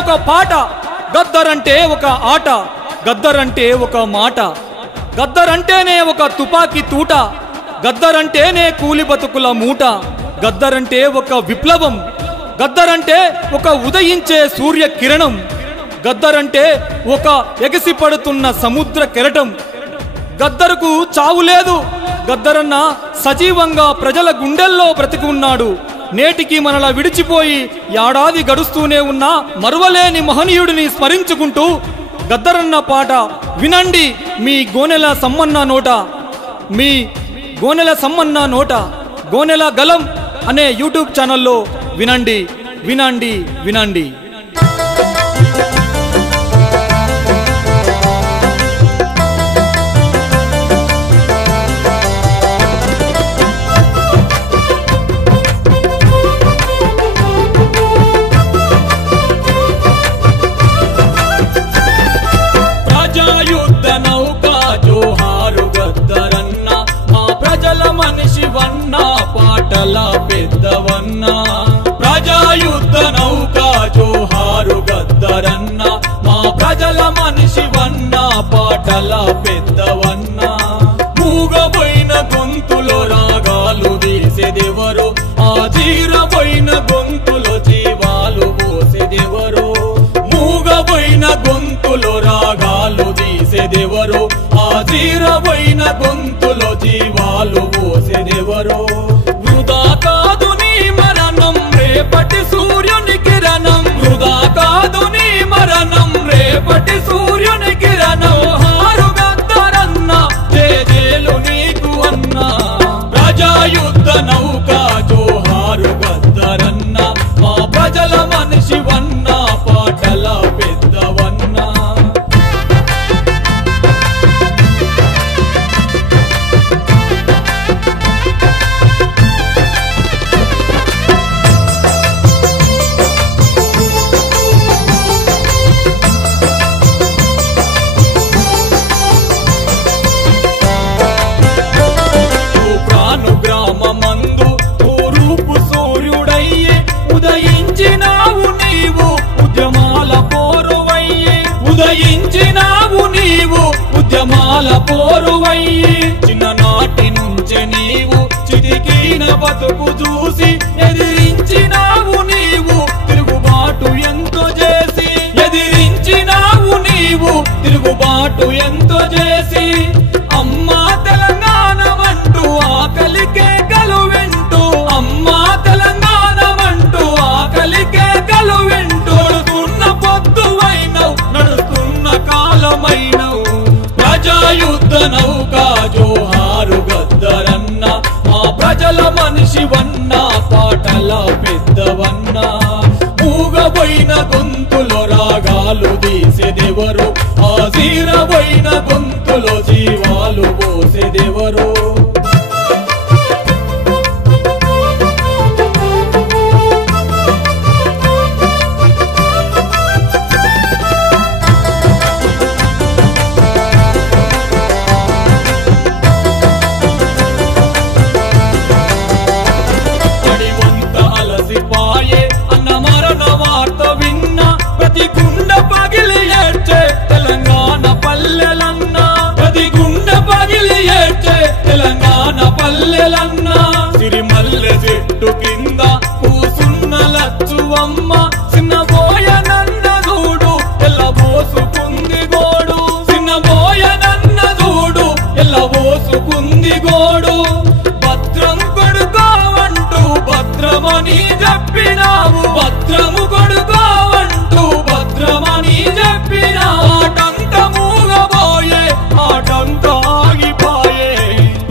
ఒక పాట, గద్దరంటే ఒక ఆట, గద్దరంటే ఒక మాట, గద్దరంటేనే ఒక తుపాకీ తూట, గద్దరంటేనే కూలి బతుకుల మూట, గద్దరంటే ఒక విప్లవం, గద్దరంటే ఒక ఉదయించే సూర్య కిరణం, గద్దరంటే ఒక ఎగసిపడుతున్న సముద్ర కెరటం. గద్దరుకు చావు లేదు, గద్దరన్న సజీవంగా ప్రజల గుండెల్లో బ్రతికి ఉన్నాడు. నేటికి మనలా విడిచిపోయి ఏడాది గడుస్తూనే ఉన్నా మరువలేని మహనీయుడిని స్మరించుకుంటూ గద్దరన్న పాట వినండి మీ గోనెల సమ్మన్న నోట, మీ గోనెల సమ్మన్న నోట. గోనెల గలం అనే యూట్యూబ్ ఛానల్లో వినండి వినండి వినండి. ప్రజాయుద్ధ నౌక జోహారు గద్దరన్న, మా ప్రజల మనిషివన్న, పాటల పెద్దవన్న. ప్రజాయుద్ధ నౌక జోహారు గద్దరన్న, మా ప్రజల మనిషివన్న, పాటల పెద్దవన్న. మూగబోయిన గొంతులో రాగాలు తీసేదెవరు, ఆ జీరబోయిన గొంతులో జీవాలు పోసేదెవరు. మూగబోయిన గొంతులో రాగాలు తీసేదెవరు, ఆ జీరబోయిన గొంతులో జీవాలు పోసేదెవరు. వృధా కాదు నీ మరణం, రేపటి సూర్యుని కిరణం. వృధా కాదు నీ మరణం, రేపటి సూర్యుని కిరణం. హారు గద్దరన్న, జేజేలు నీకు అన్న. ప్రజాయుద్ధ నౌక జోహారు గద్దరన్న, మా ప్రజల మనిషివన్న, పాటల పెద్దవన్న. గ్రామమందు తూర్పు సూర్యుడయ్యే ఉదయించినావు నీవు, ఉద్యమాల పోరువయ్యే. ఉదయించినావు నీవు, ఉద్యమాల పోరువయ్యే. చిన్ననాటి నుంచే నీవు చితికిన బతుకు చూసి ఎదిరించినావు నీవు, తిరుగుబాటు ఎంతో చేసి. ఎదిరించినావు నీవు, తిరుగుబాటు ఎంతో చేసి. అమ్మా తెలంగాణమంటూ ఆకలికే కలువెంటూ, అమ్మా తెలంగాణమంటూ ఆకలికే కలువెంటూ. నడుస్తున్న పొద్దువైనవు, నడుస్తున్న కాలమైనవు. ప్రజాయుద్ధ నౌక జోహారు గద్దరన్న, మా ప్రజల మనిషివన్న, పాటల పెద్దవన్న. మూగబోయిన గొంతులో రాగాలు తీసేదెవరు, ఆ జీరబోయిన గొంతులో జీవాలు పోసేదెవరు. అడివంత అలసిపాయే అన్న మరణ వార్త విన్న, ప్రతి గుండె పగిలి ఏడ్చే తెలంగాణ పల్లెలన్న. ప్రతి గుండె పగిలి ఏడ్చే తెలంగాణ పల్లెలన్న. సిరిమల్లె చెట్టు కింద కూసున్న లచ్చువమ్మ, చిన్నబోయనన్న చూడు ఎల్లబోసుకుంది గోడు. చిన్నబోయనన్న చూడు ఎల్లబోసుకుంది గోడు. భద్రం కొడుకోవంటూ భద్రమని చెప్పినావు, భద్రము కొడుకోవంటూ భద్రమని చెప్పినావు. ఆటంత మూగబోయే, ఆటంత ఆగిపోయే.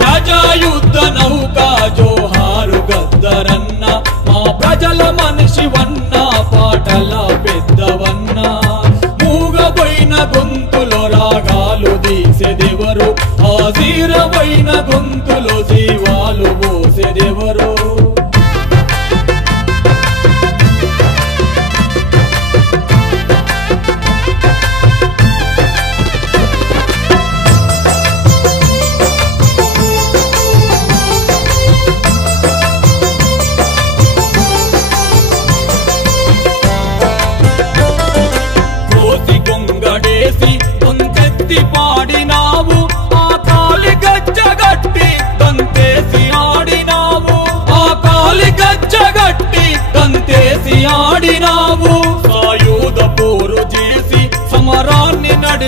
ప్రజాయుద్ధ నౌక జోహారు గద్దరన్న, మా ప్రజల మనిషివన్న, పాటల పెద్దవన్న. మూగబోయిన గొంతులో రాగాలు తీసేదెవరు, ఆ జీరబోయిన గొంతులో జీవాలు పోసేదెవరు.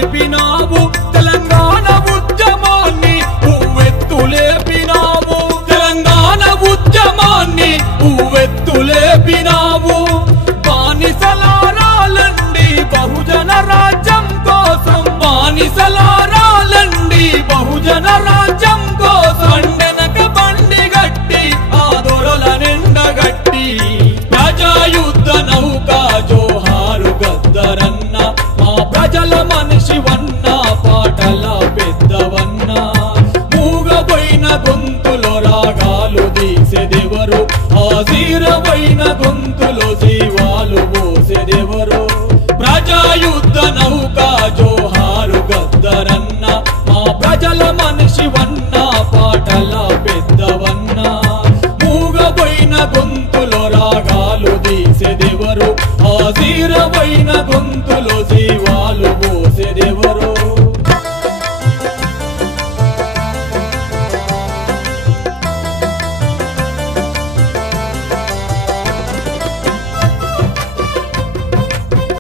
లేపినావు తెలంగాణ ఉద్యమాన్ని ఉవ్వెత్తులేపినావు తెలంగాణ ఉద్యమాన్ని ఉవ్వెత్తులేపినావు బానిసలారాలండి బహుజన రాజ్యం కోసం బానిసలారాలండి బహుజన రాజ్యం కోసం బండెనక బండి గట్టి ఆ దొరల నిండగట్టి ప్రజాయుద్ధ నౌకా జోహారు గద్దరన్న మా ప్రజల మనిషివన్న పాటల పెద్దవన్న మూగబోయిన గొంతులో రాగాలు తీసేదెవరు ఆశీరమైన గొంతులో జీవాలు పోసేదెవరు ప్రజాయుద్ధ నౌకా జోహారు గద్దరన్న మా ప్రజల మనిషివన్న పాటల పెద్దవన్న మూగబోయిన గొంతులో రాగాలు తీసేదెవరు ఆశీరమైన గొంతులో జీవాలు పోసేదెవరు